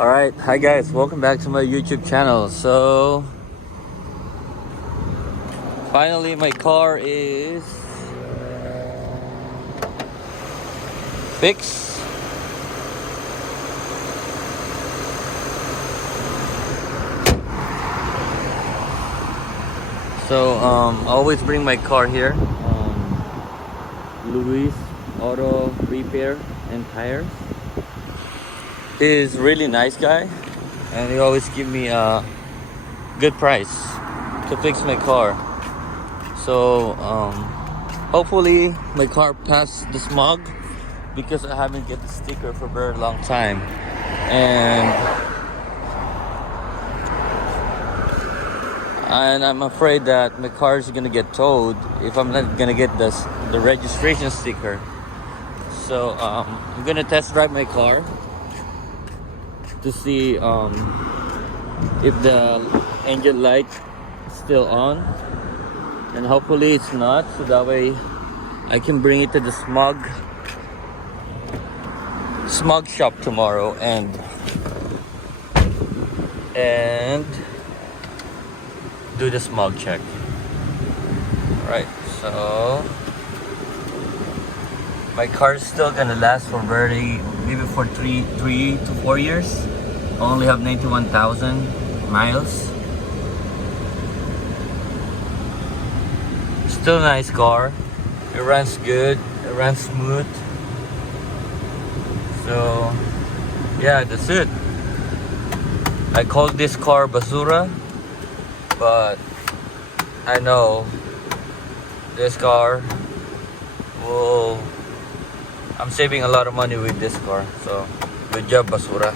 Alright, hi guys, welcome back to my YouTube channel. So finally my car is fixed. So I always bring my car here. Luis Auto Repair and Tires. He's really nice guy and he always give me a good price to fix my car. So hopefully my car passed the smog because I haven't get the sticker for a very long time, and I'm afraid that my car is gonna get towed if I'm not gonna get the registration sticker. So I'm gonna test drive my car to see if the engine light is still on, and hopefully it's not, so that way I can bring it to the smog shop tomorrow and do the smog check. Right, so my car is still gonna last for maybe for three to 4 years. I only have 91,000 miles. Still a nice car. It runs good. It runs smooth. So yeah, that's it. I called this car Basura, but I know this car I'm saving a lot of money with this car. So good job, Basura.